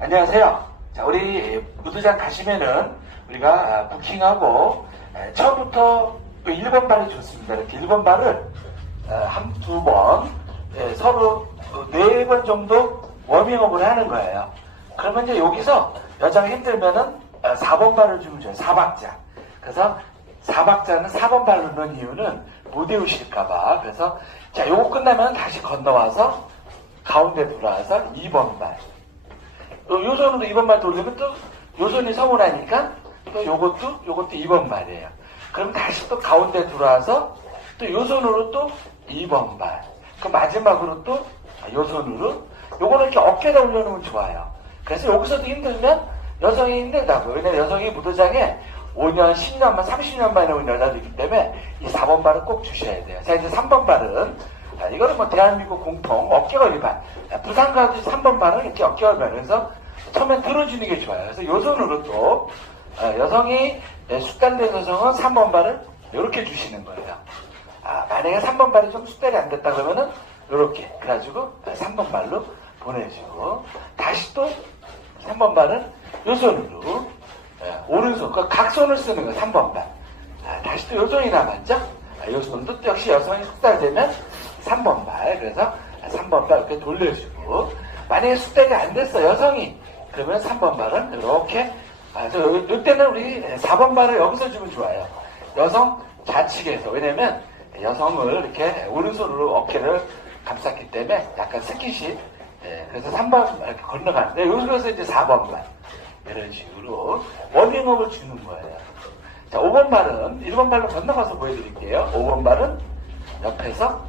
안녕하세요. 자, 우리 무도장 가시면은 우리가 아, 부킹하고 에, 처음부터 1번 발이 좋습니다. 이렇게 1번 발을 한 두 번 서로 네 번 정도 워밍업을 하는 거예요. 그러면 이제 여기서 여자가 힘들면은 4번 발을 주면 좋아요. 4박자. 그래서 4박자는 4번 발로 넣은 이유는 못 외우실까봐. 그래서 자, 요거 끝나면 다시 건너와서 가운데 돌아와서 2번 발. 또 요손으로 2번 발 돌리면 또 요손이 서운하니까 또 요것도 요것도 2번 발이에요. 그럼 다시 또 가운데 들어와서 또 요손으로 또 2번 발. 그 마지막으로 또 요손으로 요거는 이렇게 어깨에 올려놓으면 좋아요. 그래서 여기서도 힘들면 여성이 힘들다고. 왜냐면 여성이 무도장에 5년, 10년만, 30년 만에 온 여자들이기 때문에 이 4번 발은 꼭 주셔야 돼요. 자, 이제 3번 발은 아, 이거는 뭐 대한민국 공통 어깨걸이발. 아, 부산 가도 3번 발은 이렇게 어깨걸이발. 그래서 처음에 들어주는 게 좋아요. 그래서 요 손으로 또 아, 여성이 네, 숙달된 여성은 3번 발을 이렇게 주시는 거예요. 아, 만약에 3번 발이 좀 숙달이 안 됐다 그러면은 이렇게 그래가지고 3번 발로 보내주고 다시 또 3번 발은 요 손으로 예, 오른손 그 각손을 쓰는 거예요 3번 발 아, 다시 또 요 손이 남았죠 아, 요 손도 또 역시 여성이 숙달되면 3번 발 그래서 3번 발 이렇게 돌려주고 만약에 숙달이 안 됐어 여성이 그러면 3번 발은 이렇게. 아, 저, 요, 요 때는 우리 4번 발을 여기서 주면 좋아요. 여성 좌측에서. 왜냐면 여성을 이렇게 오른손으로 어깨를 감쌌기 때문에 약간 스키십 예, 그래서 3번 이렇게 건너가는데 여기서 이제 4번 발. 이런 식으로 워밍업을 주는 거예요. 자 5번 발은 1번 발로 건너가서 보여드릴게요. 5번 발은 옆에서.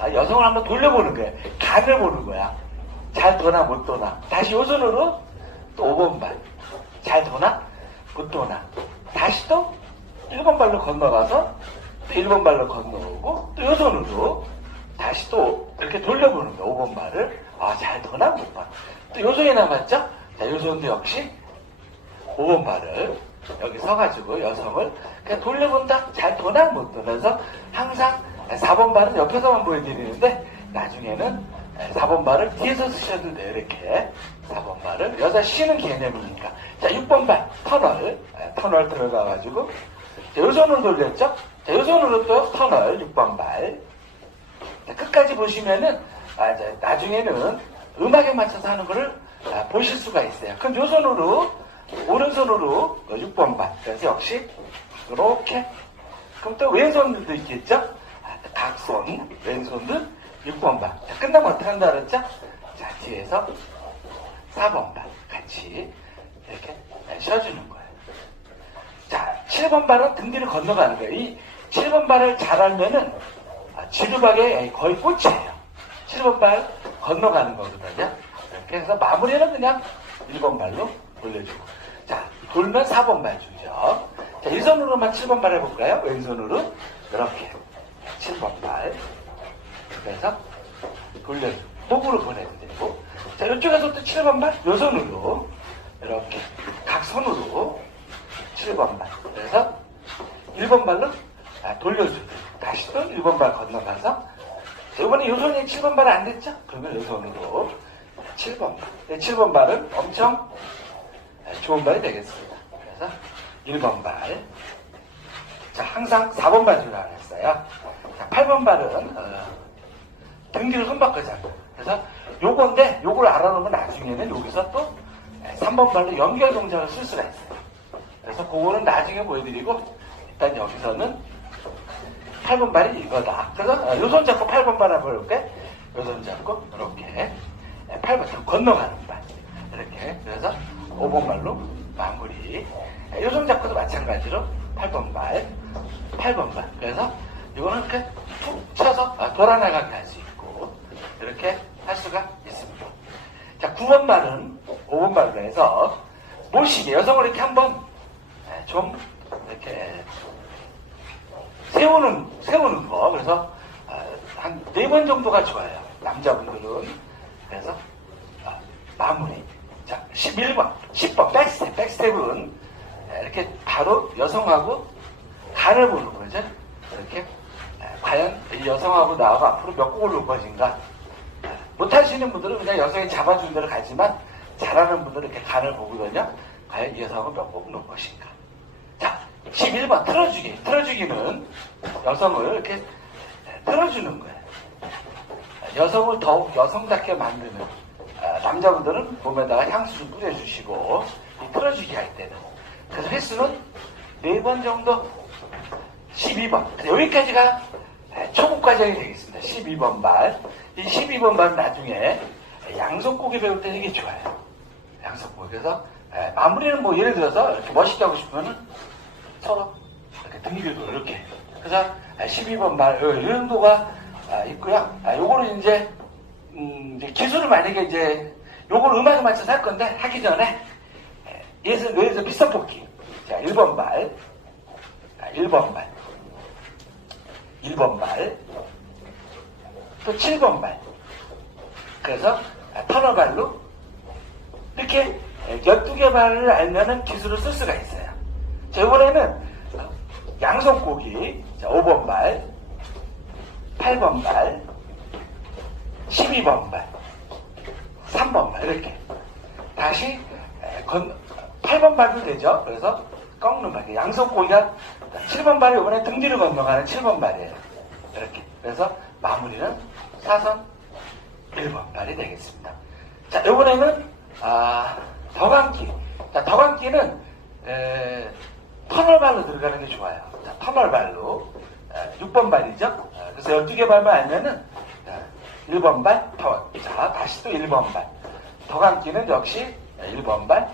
자, 여성을 한번 돌려보는 거예요. 간을 보는 거야 잘 도나 못 도나 다시 요 손으로 또 5번 발 잘 도나 못 도나 다시 또 1번 발로 건너가서 또 1번 발로 건너오고 또요 손으로 다시 또 이렇게 돌려보는 거예요. 5번 발을. 아, 잘 도나 못 봐. 또요 손이 남았죠? 자, 요 손도 역시 5번 발을 여기 서가지고 여성을 그냥 돌려본다. 잘 도나 못 도나서 항상 4번 발은 옆에서만 보여드리는데 나중에는 4번 발을 뒤에서 쓰셔도 돼요. 이렇게 4번 발을 여자 쉬는 개념이니까. 자, 6번 발 터널 터널 들어가가지고 자, 요 손으로 돌렸죠? 자, 요 손으로 또 터널 6번 발 자, 끝까지 보시면은 아, 이제 나중에는 음악에 맞춰서 하는 거를 아, 보실 수가 있어요. 그럼 요 손으로 오른손으로 6번 발. 그래서 역시 이렇게 그럼 또 왼손들도 있겠죠? 아, 또 각손 왼손도 6번 발. 자, 끝나면 어떻게 한다 그랬죠? 자 뒤에서 4번 발 같이 이렇게 쉬어주는 거예요. 자 7번 발은 등 뒤를 건너가는 거예요. 이 7번 발을 잘 알면은 아, 지르박에 거의 꽃이에요. 7번 발 건너가는 거거든요. 해서 마무리는 그냥 1번 발로 돌려주고. 자, 돌면 4번 발 주죠. 자, 이 손으로만 7번 발 해볼까요? 왼손으로. 이렇게. 7번 발. 그래서 돌려주고. 목으로 보내도 되고. 자, 이쪽에서 또 7번 발. 요 손으로. 이렇게. 각 손으로. 7번 발. 그래서 1번 발로 아, 돌려주고. 다시 또 1번 발 건너가서 이번에 요 손이 7번 발 안 됐죠? 그러면 요 손으로 7번 발. 네, 7번 발은 엄청 좋은 발이 되겠습니다. 그래서 1번 발. 자, 항상 4번 발 줄 알았어요. 자, 8번 발은 어, 등 뒤를 손바꾸잖아요. 그래서 요건데 요걸 알아놓으면 나중에는 여기서 또 3번 발로 연결 동작을 쓸 수가 있어요. 그래서 그거는 나중에 보여드리고 일단 여기서는 8번 발이 이거다. 그래서 요손 잡고 8번 발 한번 해볼게. 요손 잡고 이렇게 8번 건너가는 발. 이렇게 그래서 5번 발로 마무리. 요손 잡고도 마찬가지로 8번 발, 8번 발. 그래서 이거는 이렇게 툭 쳐서 아, 돌아나가게 할수 있고 이렇게 할 수가 있습니다. 자, 9번 발은 5번 발로 해서 모시게 여성을 이렇게 한번 좀 이렇게 세우는, 세우는 거. 그래서, 아, 한네 번 정도가 좋아요. 남자분들은. 그래서, 아, 마무리. 자, 11번, 10번, 백스텝. 백스텝은 이렇게 바로 여성하고 간을 보는 거죠. 이렇게, 과연 이 여성하고 나하고 앞으로 몇 곡을 놓을 것인가. 못하시는 분들은 그냥 여성이 잡아준 대로 가지만, 잘하는 분들은 이렇게 간을 보거든요. 과연 이 여성은 몇 번 놓은 것인가. 자, 11번 틀어주기. 틀어주기는 여성을 이렇게 틀어주는 거예요. 여성을 더욱 여성답게 만드는 아, 남자분들은 몸에다가 향수 좀 뿌려주시고 이 틀어주기 할 때는 그래서 횟수는 4번 정도 12번 여기까지가 초급 과정이 되겠습니다 12번 발 이 12번 발 나중에 양손고기 배울 때 되게 좋아요. 양손고기. 그래서 에, 마무리는 뭐 예를 들어서 이렇게 멋있게 하고 싶으면은 서로 이렇게 등 위로 이렇게. 그래서 12번 말 어, 이 정도가 아, 있고요. 아, 요거는 이제 음, 이제 기술을 만약에 이제 요걸 음악에 맞춰서 할 건데 하기 전에 예를 들어 비싼 뽑기. 자 1번 발. 자, 1번 발. 1번 발 또 7번 발 그래서 아, 터널발로 이렇게 12개 발을 알면은 기술을 쓸 수가 있어요. 자 이번에는 양손 고기 자 5번 발 8번 발 12번 발 3번 발 이렇게. 다시 에, 건 8번 발도 되죠? 그래서 꺾는 발. 양손 고기가 7번 발이 이번에 등 뒤로 건너가는 7번 발이에요. 이렇게. 그래서 마무리는 사선 1번 발이 되겠습니다. 자 이번에는 아, 더감기. 자 더감기는 에, 터널발로 들어가는 게 좋아요. 자, 터널발로 에, 6번 발이죠? 아, 그래서 12개 발만 알면은 자, 1번 발, 터, 자 다시 또 1번 발. 더감기는 역시 1번 발.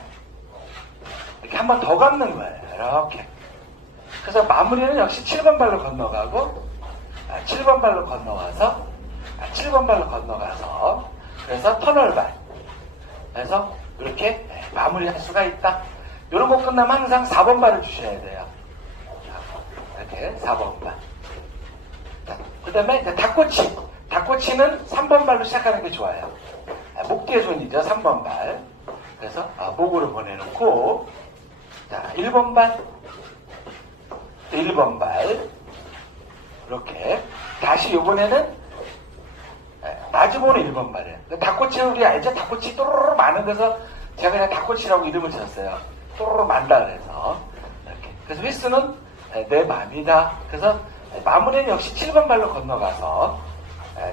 이렇게 한 번 더 감는 거예요 이렇게. 그래서 마무리는 역시 7번 발로 건너가고 아, 7번 발로 건너가서 아, 7번 발로 건너가서 그래서 터널발. 그래서 이렇게 마무리할 수가 있다. 이런 거 끝나면 항상 4번 발을 주셔야 돼요. 자, 이렇게 4번 발 그 다음에 닭꼬치. 닭꼬치는 3번 발로 시작하는 게 좋아요. 아, 목 뒤에 손이죠 3번 발. 그래서 아, 목으로 보내놓고 자 1번 발. 1번 발. 이렇게. 다시 이번에는 마지막으로 1번 발이에요 닭꼬치는 우리 알죠? 닭꼬치 또르르 많은 데서 제가 그냥 닭꼬치라고 이름을 지었어요 또르르 만다 그래서 이렇게 그래서 휘스는 내 맘이다 그래서 마무리는 역시 7번 발로 건너가서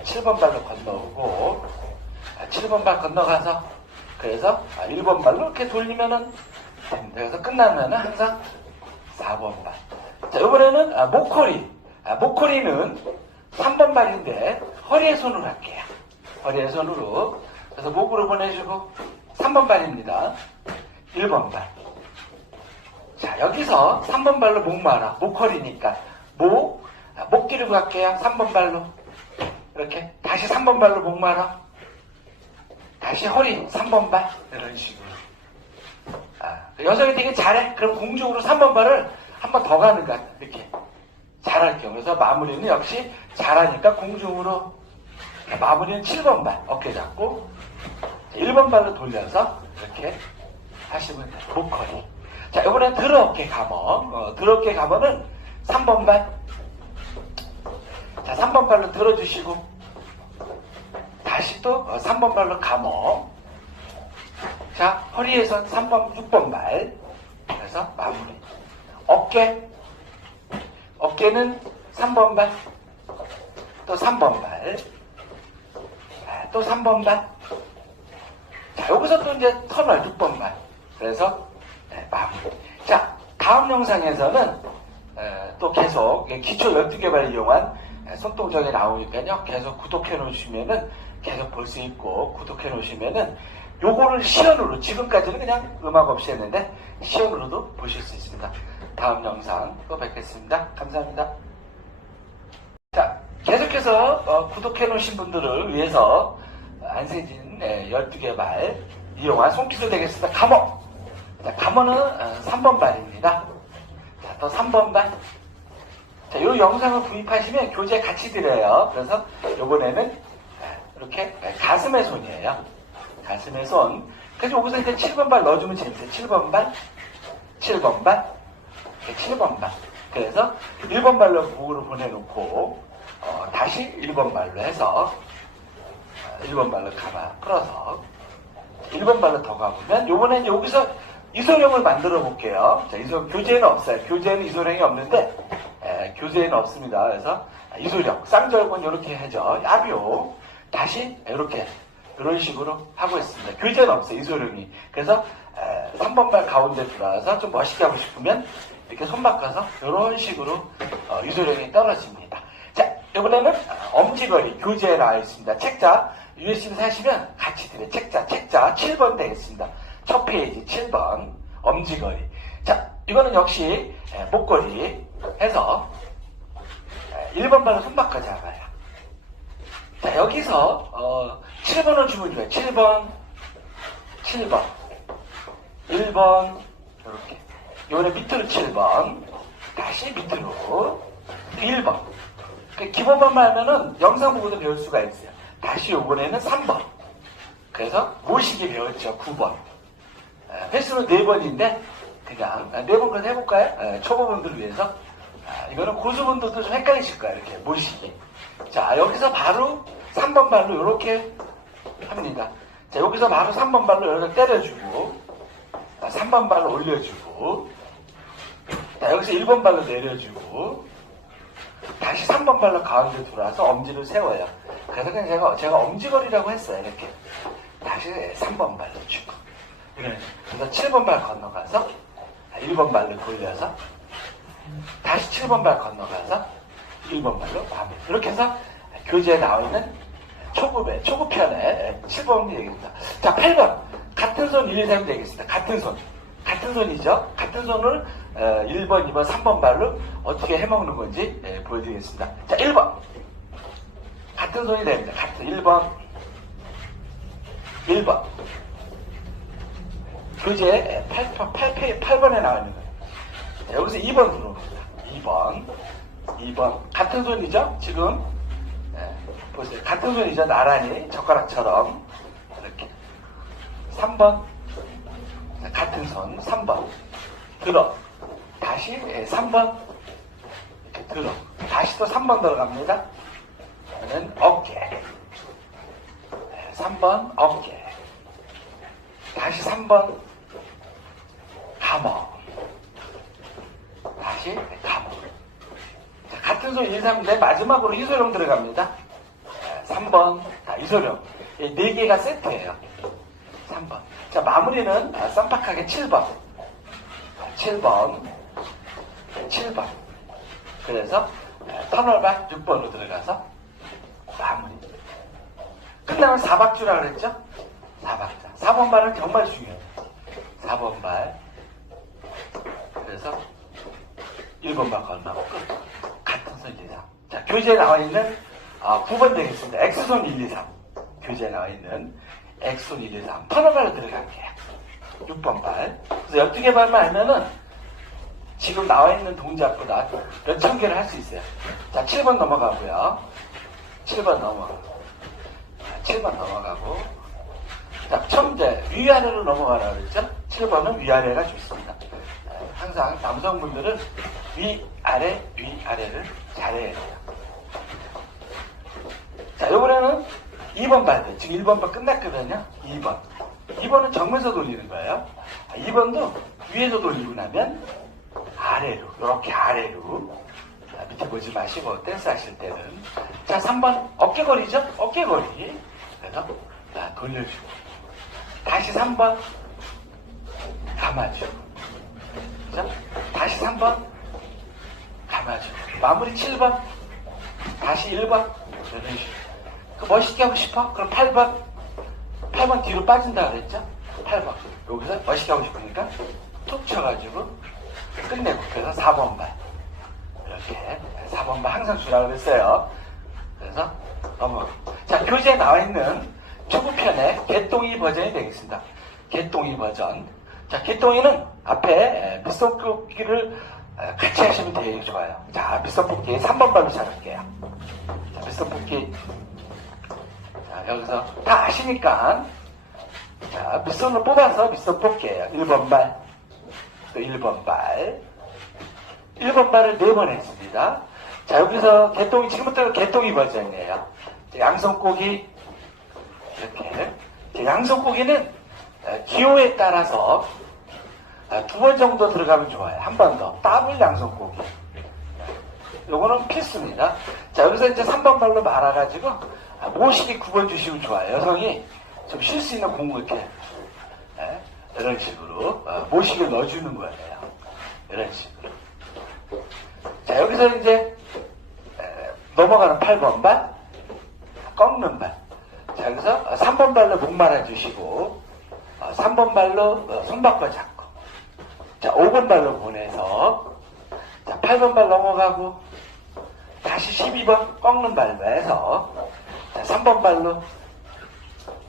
7번 발로 건너오고 7번 발 건너가서 그래서 1번 발로 이렇게 돌리면은. 그래서 끝나면은 항상 4번 발. 자, 이번에는 아. 아, 목걸이는 3번 발인데 허리에 손으로 할게요. 허리에 손으로. 그래서 목으로 보내주고 3번 발입니다. 1번 발. 자, 여기서 3번 발로 목 말아. 목걸이니까. 목, 아, 목 뒤로 갈게요. 3번 발로. 이렇게. 다시 3번 발로 목 말아. 다시 허리 3번 발. 이런 식으로. 아, 여성이 되게 잘해. 그럼 공중으로 3번 발을 한 번 더 가는 거야. 이렇게. 잘할 경우. 그래서 마무리는 역시 잘하니까 공중으로. 마무리는 7번 발. 어깨 잡고. 1번 발로 돌려서 이렇게 하시면 돼요. 목걸이. 자, 이번엔 들어어깨 감어. 어, 들어어깨 감어는 3번 발. 자, 3번 발로 들어주시고. 다시 또 3번 발로 감어. 자, 허리에선 3번, 6번 발. 그래서 마무리. 어깨. 어깨는 3번 발. 또 3번 발. 아, 또 3번 발. 자, 여기서 또 이제 터널 6번 발. 그래서 네, 마무리. 자, 다음 영상에서는 에, 또 계속 기초 12개 발 이용한 에, 손동작이 나오니까요. 계속 구독해 놓으시면은 계속 볼 수 있고 구독해 놓으시면은 요거를 시연으로 지금까지는 그냥 음악 없이 했는데 시연으로도 보실 수 있습니다. 다음 영상 또 뵙겠습니다. 감사합니다. 자, 계속해서 어, 구독해 놓으신 분들을 위해서 안세진 12개 발 이용한 손기술 되겠습니다. 감어! 자, 감어는 어, 3번 발입니다. 자, 또 3번 발. 자, 이 영상을 구입하시면 교재 같이 드려요. 그래서 요번에는 이렇게 가슴의 손이에요. 가슴의 손. 그래서 여기서 이제 7번 발 넣어주면 재밌어요. 7번 발, 7번 발, 7번 발. 그래서 1번 발로 목으로 보내놓고, 어, 다시 1번 발로 해서, 어, 1번 발로 가마 끌어서, 1번 발로 더 가보면 요번에 여기서 이소룡을 만들어 볼게요. 자, 이소 교재에는 없어요. 교재에는 이소룡이 없는데 에, 교재에는 없습니다. 그래서 이소룡 쌍절곤 이렇게 해죠. 야비오 다시 이렇게 이런 식으로 하고 있습니다. 교재는 없어요. 이소룡이. 그래서 에, 3번 발 가운데 들어와서 좀 멋있게 하고 싶으면 이렇게 손 바꿔서 이런 식으로 어, 이소룡이 떨어집니다. 자, 이번에는 엄지거리 교재에 나와 있습니다. 책자 USC를 사시면 같이 드려요. 책자, 책자 7번 되겠습니다. 첫 페이지 7번 엄지거리. 자, 이거는 역시 에, 목걸이 해서 에, 1번 발로 손바꿔 잡아요. 자, 여기서 어, 7번을 주면 돼요. 7번, 7번, 1번 이렇게. 이번에 밑으로 7번, 다시 밑으로 1번. 그 기본반만 하면은 영상 보고도 배울 수가 있어요. 다시 요번에는 3번. 그래서 모시기 배웠죠. 9번. 에, 횟수는 4번인데 그냥 4번까지 해볼까요? 에, 초보분들 위해서. 아, 이거는 고수분들도 좀 헷갈리실 거예요. 이렇게 모시기. 자 여기서 바로 3번 발로 이렇게 합니다. 자 여기서 바로 3번 발로 이렇게 때려주고 자, 3번 발로 올려주고 자 여기서 1번 발로 내려주고 다시 3번 발로 가운데 들어와서 엄지를 세워요. 그래서 그냥 제가, 제가 엄지거리라고 했어요. 이렇게. 다시 3번 발로 주고. 네. 그래서 7번 발 건너가서 1번 발로 돌려서 다시 7번 발 건너가서 1번 발로 마무리. 이렇게 해서 교재에 나와 있는 초급의, 초급편의 7번이 되겠습니다. 자, 8번. 같은 손 1, 2, 3이 되겠습니다. 같은 손. 같은 손이죠. 같은 손을 어, 1번, 2번, 3번 발로 어떻게 해먹는 건지 예, 보여드리겠습니다. 자, 1번. 같은 손이 됩니다. 같은 1번, 1번. 교재 8, 8, 8번에 나와 있는 거예요. 자, 여기서 2번 들어옵니다. 2번, 2번. 같은 손이죠? 지금. 예, 보세요. 같은 손이죠? 나란히 젓가락처럼. 이렇게. 3번. 같은 손 3번 들어 다시 3번. 이렇게 들어 다시 또 3번 들어갑니다. 그러면 어깨. 3번 어깨. 다시 3번 감어. 다시 감어. 자, 같은 손 1, 3, 내 마지막으로 이소룡 들어갑니다. 3번. 자, 이소룡. 4개가 세트예요. 3번. 자, 마무리는 아, 쌈박하게 7번. 7번. 7번. 그래서 터널바 6번으로 들어가서 마무리. 끝나면 4박주라 그랬죠? 4박자. 4번 발은 정말 중요해요. 4번 발. 그래서 1번 발 건너고 끝. 같은 손 1, 2, 3. 자, 교재에 나와 있는 아, 9번 되겠습니다. X손 1, 2, 3. 교재에 나와 있는 X손 1, 2, 3. 터널발로 들어갈게요. 6번 발. 그래서 12개 발만 하면은 지금 나와 있는 동작보다 몇 천 개를 할 수 있어요. 자, 7번 넘어가고요. 7번 넘어가고. 자, 7번 넘어가고. 자, 이제 위아래로 넘어가라 그랬죠? 7번은 위아래가 좋습니다. 에, 항상 남성분들은 위아래, 위아래를 잘해야 돼요. 자, 이번에는 2번 봐야 돼. 지금 1번 봐 끝났거든요. 2번. 2번은 정면서 돌리는 거예요. 2번도 위에서 돌리고 나면 아래로, 이렇게 아래로. 자, 밑에 보지 마시고 댄스 하실 때는. 자, 3번 어깨거리죠? 어깨거리. 그래서 자, 돌려주고. 다시 3번 감아주고. 그죠? 다시 3번 감아주고. 마무리 7번. 다시 1번. 이런 식으로. 그 멋있게 하고 싶어? 그럼 8번. 8번 뒤로 빠진다 그랬죠? 8번. 여기서 멋있게 하고 싶으니까 툭 쳐가지고 끝내고. 그래서 4번 발. 이렇게 4번 발 항상 주라고 그랬어요. 그래서 넘어. 자, 교재에 나와 있는 초급편의 개똥이 버전이 되겠습니다. 개똥이 버전. 자, 개똥이는 앞에 밑선 뽑기를 같이 하시면 되게 좋아요. 자, 밑선 뽑기 3번 발로 시작할게요. 자, 밑선 뽑기 자, 여기서 다 아시니까 자, 밑선을 뽑아서 밑선 뽑기예요. 1번 발, 또 1번 발. 1번 발을 4번 했습니다. 자, 여기서 개똥이, 지금부터 개똥이 버전이에요. 자, 양손고기, 이렇게. 자, 양손고기는 에, 기호에 따라서 두 번 정도 들어가면 좋아요. 한 번 더. 더블 양손고기. 요거는 필수입니다. 자, 여기서 이제 3번 발로 말아가지고, 아, 모시기 9번 주시면 좋아요. 여성이 좀 쉴 수 있는 공을 이렇게, 예, 이런 식으로, 어, 모시기를 넣어주는 거예요. 이런 식으로. 자, 여기서 이제, 에, 넘어가는 8번 발, 꺾는 발. 자, 여기서 3번 발로 목 말아주시고, 3번 발로 어, 손바꿔 잡고, 자, 5번 발로 보내서, 자, 8번 발 넘어가고, 다시 12번 꺾는 발로 해서, 자, 3번 발로,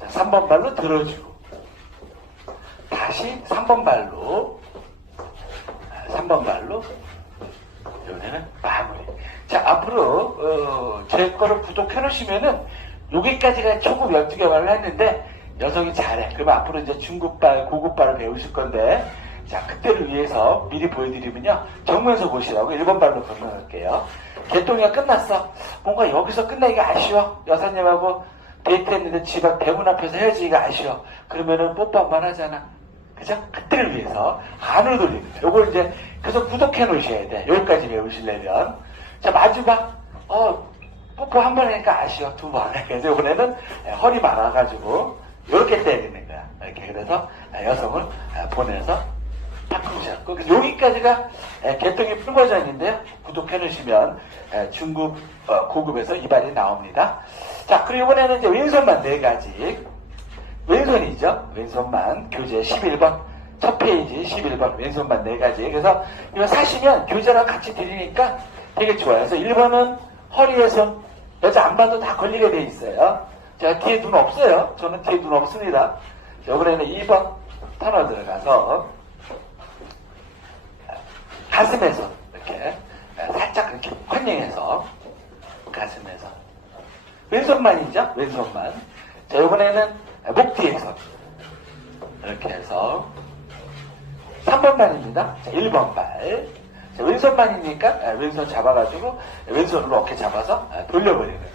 자, 3번 발로 들어주고, 다시 3번 발로, 3번 발로, 이번에는 마무리. 자, 앞으로, 어, 제 거를 구독해 놓으시면은, 여기까지가 초급 12개월을 했는데, 여성이 잘해. 그러면 앞으로 이제 중급발, 고급발을 배우실 건데, 자, 그때를 위해서 미리 보여드리면요. 정면서 보시라고 1번 발로 건너갈게요. 개똥이가 끝났어. 뭔가 여기서 끝내기가 아쉬워. 여사님하고 데이트했는데 집 앞 대문 앞에서 헤어지기가 아쉬워. 그러면은 뽀뽀 한번 하잖아. 그죠? 그때를 위해서 안으로 돌립니다. 요걸 이제 계속 구독해 놓으셔야 돼. 여기까지 배우시려면. 자, 마지막, 어, 뽀뽀 한 번 하니까 아쉬워. 두 번. 그래서 이번에는 허리 말아가지고, 이렇게 때리는 거야. 이렇게. 그래서 여성을 보내서 탁구셨고 여기까지가 에, 개통이 풀버전인데요. 구독해 놓으시면 어, 고급에서 이 발이 나옵니다. 자, 그리고 이번에는 이제 왼손만 네 가지. 왼손이죠. 왼손만 교재 11번. 첫 페이지 11번 왼손만 네 가지. 그래서 이거 사시면 교재랑 같이 드리니까 되게 좋아요. 그래서 1번은 허리에서 여자 안 봐도 다 걸리게 돼 있어요. 제가 뒤에 눈 없어요. 저는 뒤에 눈 없습니다. 이번에는 2번 터널 들어가서 가슴에서 이렇게 살짝 이렇게 컨닝해서 가슴에서 왼손만이죠 왼손만 자 이번에는 목 뒤에서. 이렇게 해서 3번 발입니다. 자 1번 발. 자, 왼손만이니까 왼손 잡아가지고 왼손으로 어깨 잡아서 돌려버리는 거예요.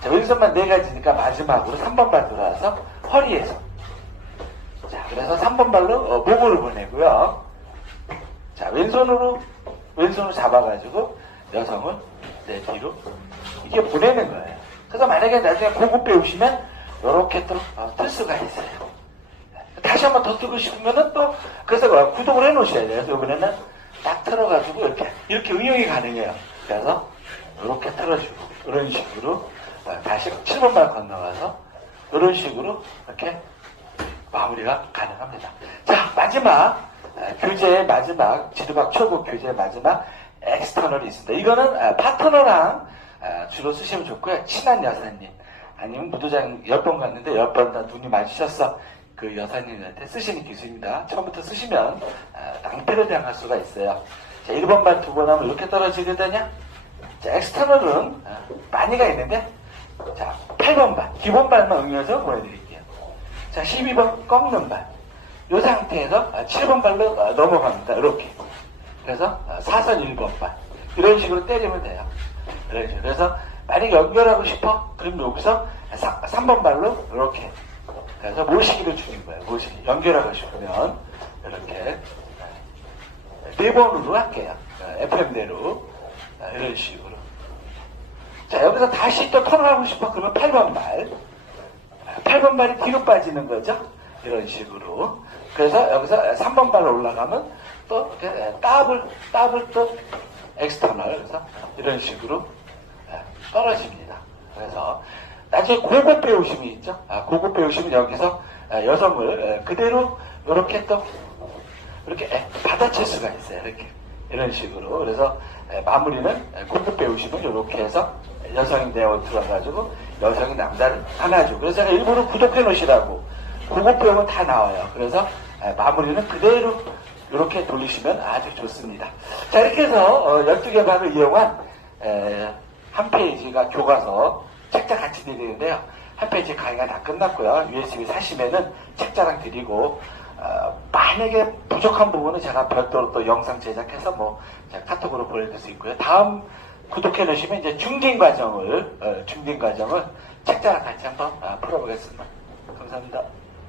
자 왼손만 네 가지니까 마지막으로 3번 발 들어와서 허리에서. 자 그래서 3번 발로 어, 목을 보내고요. 자, 왼손으로, 왼손을 잡아가지고 여성을 내 뒤로 이게 보내는 거예요. 그래서 만약에 나중에 고급 배우시면 이렇게 또 어, 틀 수가 있어요. 다시 한번 더 뜨고 싶으면은 또, 그래서 구독을 해 놓으셔야 돼요. 이번에는 딱 틀어가지고 이렇게, 이렇게 응용이 가능해요. 그래서 이렇게 틀어주고, 이런 식으로 어, 다시 7번 발 건너가서 이런 식으로 이렇게 마무리가 가능합니다. 자, 마지막. 교재의 마지막, 지도박 초급 교재의 마지막 엑스터널이 있습니다. 이거는 아, 파트너랑 아, 주로 쓰시면 좋고요. 친한 여사님. 아니면 무도장 10번 갔는데 10번 다 눈이 맞으셨어. 그 여사님한테 쓰시는 기술입니다. 처음부터 쓰시면 아, 낭패를 당할 수가 있어요. 자, 1번 반, 2번 하면 이렇게 떨어지거든요. 자, 엑스터널은 많이가 있는데 자, 8번 반, 기본 발만 응용해서 보여드릴게요. 자, 12번 꺾는 발. 이 상태에서 7번 발로 넘어갑니다. 이렇게. 그래서 4선 1번 발. 이런 식으로 때리면 돼요. 식으로. 그래서 만약에 연결하고 싶어? 그럼 여기서 3, 번 발로 이렇게. 그래서 모시기를 주는 거예요. 모시기. 연결하고 싶으면 이렇게. 네 번으로 할게요. FM대로. 이런 식으로. 자, 여기서 다시 또 턴을 하고 싶어? 그러면 8번 발. 8번 발이 뒤로 빠지는 거죠. 이런 식으로. 그래서 여기서 3번 발로 올라가면 또 이렇게 더블, 더블 또 엑스터널. 그래서 이런 식으로 떨어집니다. 그래서 나중에 고급 배우심이 있죠. 아, 고급 배우심은 여기서 여성을 그대로 이렇게 또 이렇게 받아칠 수가 있어요. 이렇게. 이런 식으로. 그래서 마무리는 고급 배우심은 이렇게 해서 여성이 내어 들어가지고 여성이 남자를 안아주고. 그래서 제가 일부러 구독해 놓으시라고. 고급 배우면 다 나와요. 그래서 마무리는 그대로 이렇게 돌리시면 아주 좋습니다. 자, 이렇게 해서 12개 반을 이용한 한 페이지가 교과서 책자 같이 드리는데요. 한 페이지 강의가 다 끝났고요. USB 사시면은 책자랑 드리고 어, 만약에 부족한 부분은 제가 별도로 또 영상 제작해서 뭐 카톡으로 보내줄 수 있고요. 다음 구독해 놓으시면 이제 중딩 과정을 어, 중딩 과정을 책자랑 같이 한번 어, 풀어보겠습니다. 감사합니다.